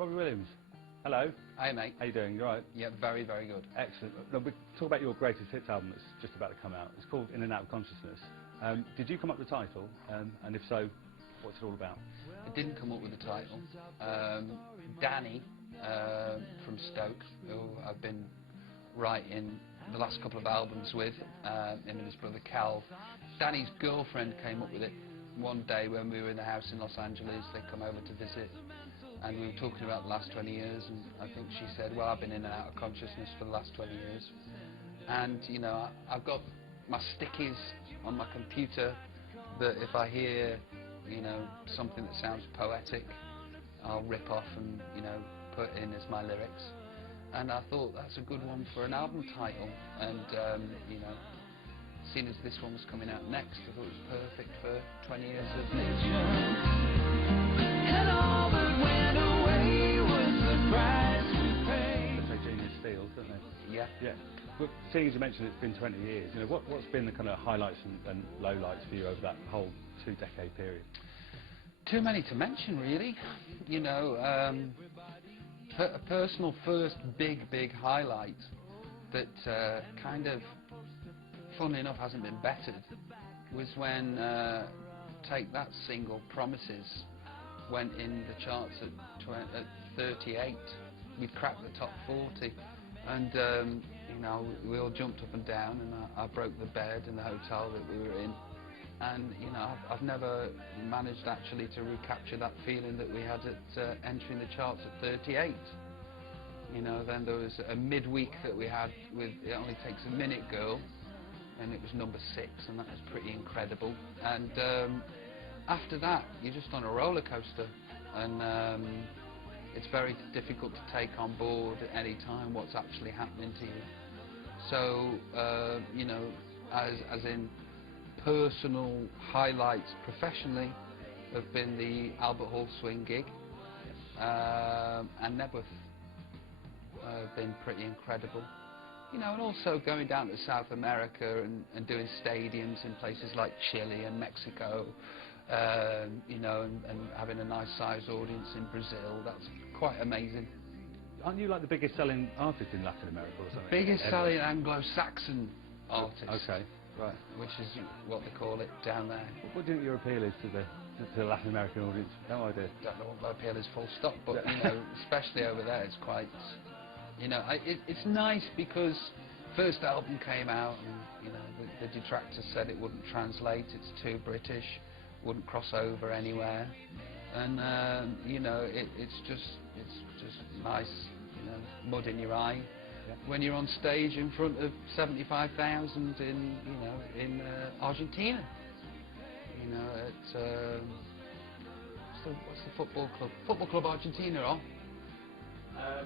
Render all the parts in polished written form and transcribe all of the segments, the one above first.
Robbie Williams. Hello. Hi mate. How you doing? You alright? Yeah, very, very good. Excellent. Look, we talk about your greatest hits album that's just about to come out. It's called In and Out of Consciousness. Did you come up with the title? And if so, what's it all about? I didn't come up with the title. Danny from Stoke, who I've been writing the last couple of albums with, him and his brother Cal. Danny's girlfriend came up with it one day when we were in the house in Los Angeles. They come over to visit, and we were talking about the last 20 years, and I think she said, well, I've been in and out of consciousness for the last 20 years. And, you know, I've got my stickies on my computer that if I hear, you know, something that sounds poetic, I'll rip off and, you know, put in as my lyrics. And I thought that's a good one for an album title. And, you know, seeing as this one was coming out next, I thought it was perfect for 20 years of Steals, don't they? Yeah. Yeah. Well, seeing as you mentioned it's been 20 years, you know, what's been the kind of highlights and lowlights for you over that whole 2-decade period? Too many to mention, really. You know, a personal first big highlight that kind of, funnily enough, hasn't been bettered was when Take That single, Promises, went in the charts at 38. We'd cracked the top 40, and you know, we all jumped up and down, and I broke the bed in the hotel that we were in, and you know, I've never managed actually to recapture that feeling that we had at entering the charts at 38. You know, then there was a midweek that we had with It Only Takes a Minute Girl, and it was number 6, and that was pretty incredible. And after that, you're just on a roller coaster, and it's very difficult to take on board at any time what's actually happening to you. So, you know, as in personal highlights professionally have been the Albert Hall Swing gig, and Nebworth have been pretty incredible. You know, and also going down to South America and doing stadiums in places like Chile and Mexico, you know, and having a nice sized audience in Brazil. That's quite amazing. Aren't you like the biggest selling artist in Latin America or something? Biggest selling Anglo-Saxon artist. Okay, right. Which is what they call it down there. What do you think your appeal is to the Latin American audience? No idea. Don't know what my appeal is, full stop, but you know, especially over there, it's quite, you know, it's nice because first album came out and, you know, the detractors said it wouldn't translate, it's too British, wouldn't cross over anywhere, and you know, it's just nice, you know, mud in your eye. Yeah. When you're on stage in front of 75,000 in, you know, in Argentina, you know, at what's the football club? Football Club Argentina on?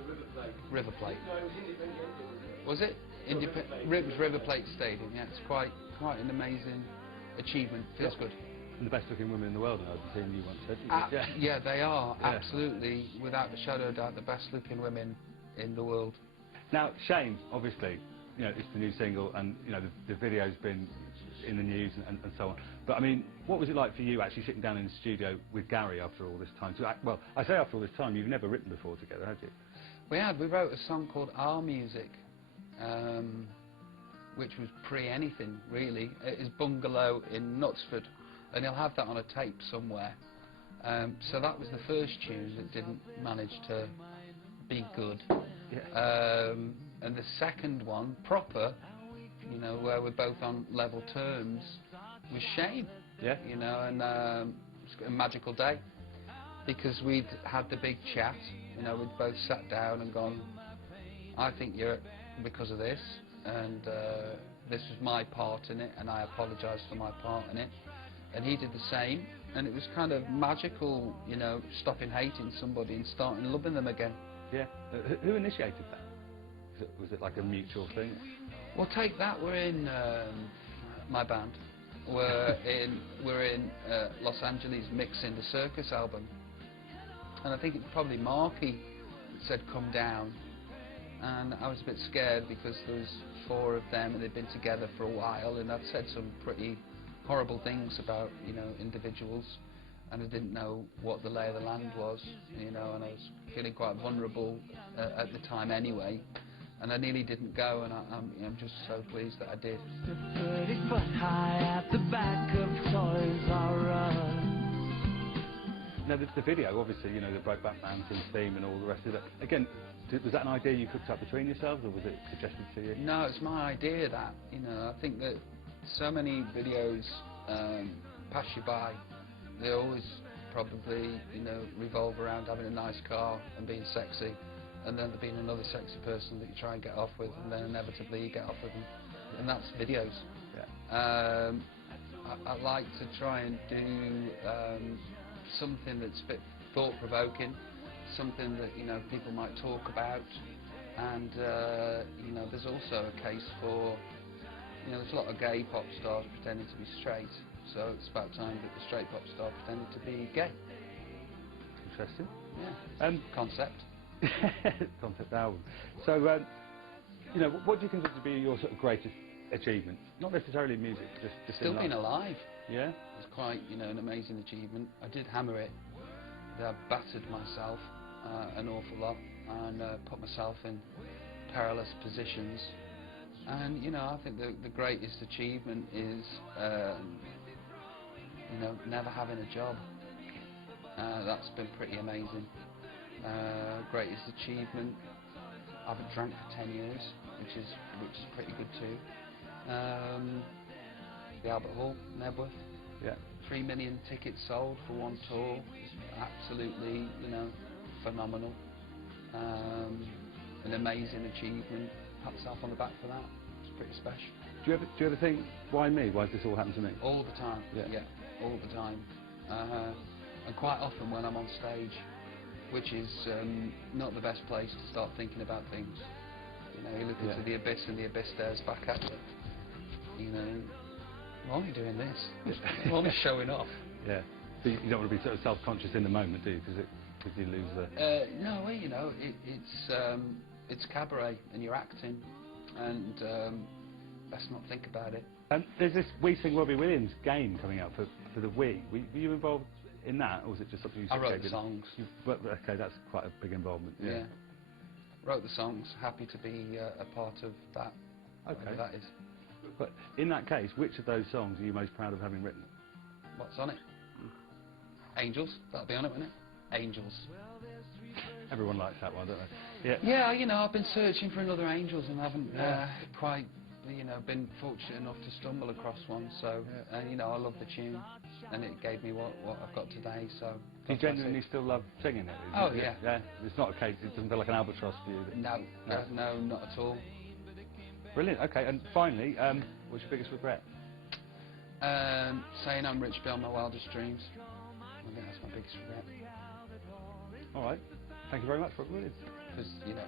River Plate. River Plate. No, it was Independent. Was it? It was River Plate Stadium. Yeah, it's quite an amazing achievement. Feels good. And the best looking women in the world in Argentina, you once said. Yeah, they are, yeah. Absolutely, without a shadow of doubt, the best looking women in the world. Now, Shame, obviously, you know, it's the new single, and you know, the video's been in the news and so on. But I mean, what was it like for you actually sitting down in the studio with Gary after all this time? So, well, I say after all this time, you've never written before together, have you? We had. We wrote a song called Our Music, which was pre-anything, really. It is Bungalow in Knutsford, and he'll have that on a tape somewhere. So that was the first tune that didn't manage to be good. Yeah. And the second one, Proper, you know, where we're both on level terms, was Shame. Yeah. You know, and it's a magical day because we'd had the big chat. You know, we'd both sat down and gone, I think you're because of this, and this was my part in it, and I apologise for my part in it. And he did the same, and it was kind of magical, you know, stopping hating somebody and starting loving them again. Yeah. Who initiated that? Was it like a mutual thing? Well, Take That. We're in my band. We're in Los Angeles mixing the Circus album, and I think it's probably Marky that said come down, and I was a bit scared because there was 4 of them and they'd been together for a while, and I'd said some pretty horrible things about, you know, individuals, and I didn't know what the lay of the land was, you know, and I was feeling quite vulnerable at the time anyway, and I nearly didn't go, and I'm just so pleased that I did. 30 foot high at the back of Toys R Us. Now the video, obviously, you know, the Brokeback Mountain theme and all the rest of it. Again, was that an idea you cooked up between yourselves, or was it suggested to you? No, it's my idea that, you know, I think that so many videos pass you by. They always probably, you know, revolve around having a nice car and being sexy, and then there being another sexy person that you try and get off with, and then inevitably you get off with them. And that's videos. Yeah. I like to try and do something that's a bit thought-provoking, something that, you know, people might talk about, and you know, there's also a case for, you know, there's a lot of gay pop stars pretending to be straight, so it's about time that the straight pop star pretended to be gay. Interesting. Yeah. Concept. Concept album. So, you know, what do you consider to be your sort of greatest achievement? Not necessarily music, just Still in being life. alive. Yeah. It's quite, you know, an amazing achievement. I did hammer it. I battered myself an awful lot and put myself in perilous positions. And, you know, I think the greatest achievement is, you know, never having a job. That's been pretty amazing. Greatest achievement, I haven't drank for 10 years, which is pretty good too. The Albert Hall, Nebworth. Yeah. 3 million tickets sold for one tour. It's absolutely, you know, phenomenal. An amazing achievement. Pat myself on the back for that. It's pretty special. Do you ever think, why me? Why has this all happened to me? All the time. Yeah. All the time. And quite often when I'm on stage, which is not the best place to start thinking about things. You know, you look into the abyss and the abyss stares back at you. You know, why are you doing this? Why am I showing off? Yeah. So you don't want to be sort of self-conscious in the moment, do you? Because you lose the... No, well, you know, it's cabaret and you're acting, and let's not think about it. There's this We Sing Robbie Williams game coming out for the Wii. Were you involved in that, or was it just something you... I wrote the songs. Okay, that's quite a big involvement. Yeah. Wrote the songs. Happy to be a part of that. Okay. Whatever that is. But in that case, which of those songs are you most proud of having written? What's on it? Angels. That'll be on it, won't it? Angels. Everyone likes that one, don't they? Yeah. Yeah, you know, I've been searching for another Angels and haven't quite, you know, been fortunate enough to stumble across one. So, you know, I love the tune, and it gave me what I've got today. So. Do you genuinely still love singing it? Oh yeah. Yeah. It's not a case. It doesn't feel like an albatross for you. No, not at all. Brilliant. Okay, and finally, what's your biggest regret? Saying I'm rich beyond my wildest dreams. I think that's my biggest regret. All right. Thank you very much, Robbie Williams. Because, you know,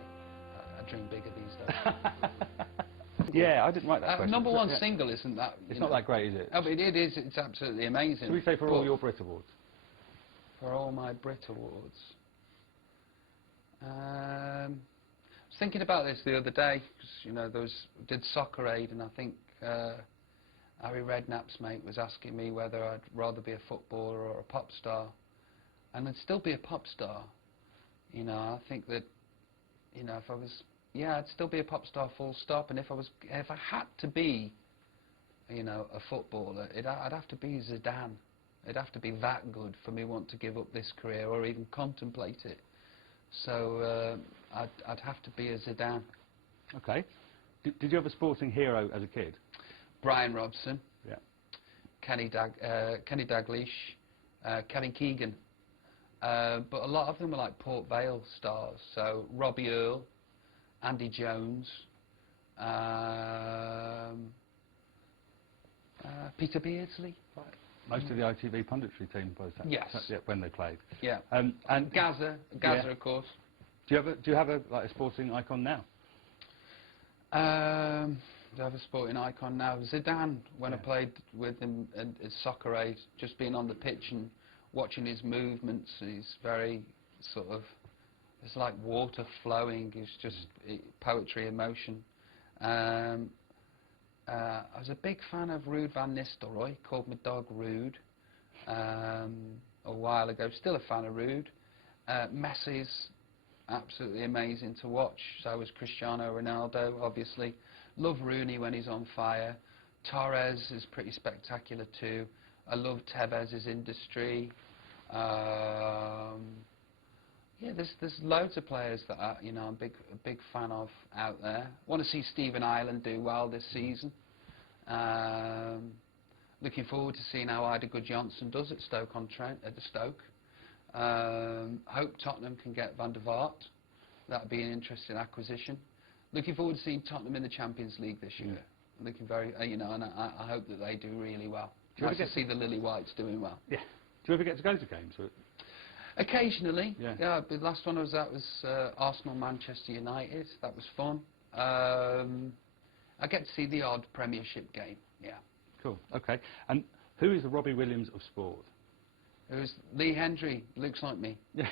I dream bigger these days. Yeah, I didn't write that question. Number one single isn't that... It's not that great, is it? Oh, but it is. It's absolutely amazing. Should we say for all your Brit Awards? For all my Brit Awards. I was thinking about this the other day, because, you know, did Soccer Aid, and I think Harry Redknapp's mate was asking me whether I'd rather be a footballer or a pop star. And I'd still be a pop star. You know, I think that, you know, if I was... Yeah, I'd still be a pop star, full stop. And if I had to be, you know, a footballer, I'd have to be Zidane. It'd have to be that good for me to want to give up this career or even contemplate it. So I'd have to be a Zidane. Okay. Did you have a sporting hero as a kid? Brian Robson. Yeah. Kenny Dalglish. Kenny Keegan. But a lot of them are like Port Vale stars. So Robbie Earle, Andy Jones, Peter Beardsley. Most of the ITV punditry team, by the time. Yes. When they played. Yeah. And Gaza, of course. Do you have a sporting icon now? Do I have a sporting icon now? Zidane, when I played with him at Soccer Aid, just being on the pitch and watching his movements, he's very sort of, it's like water flowing, it's just poetry in motion. I was a big fan of Ruud van Nistelrooy, called my dog Ruud. a while ago. Still a fan of Rude. Messi's absolutely amazing to watch. So was Cristiano Ronaldo, obviously. Love Rooney when he's on fire. Torres is pretty spectacular too. I love Tevez's industry. Yeah, there's loads of players that I'm a big fan of out there. Want to see Stephen Ireland do well this season. Looking forward to seeing how Ida Good-Johnson does at Stoke-on-Trent, at the Stoke. Hope Tottenham can get Van der Vaart. That'd be an interesting acquisition. Looking forward to seeing Tottenham in the Champions League this year. Looking very, and I hope that they do really well. Nice to see the Lily Whites doing well. Yeah. Do you ever get to go to games? Occasionally. Yeah. The last one I was at was Arsenal-Manchester United. That was fun. I get to see the odd Premiership game. Yeah. Cool. Okay. And who is the Robbie Williams of sport? It was Lee Hendry. Looks like me. Yeah.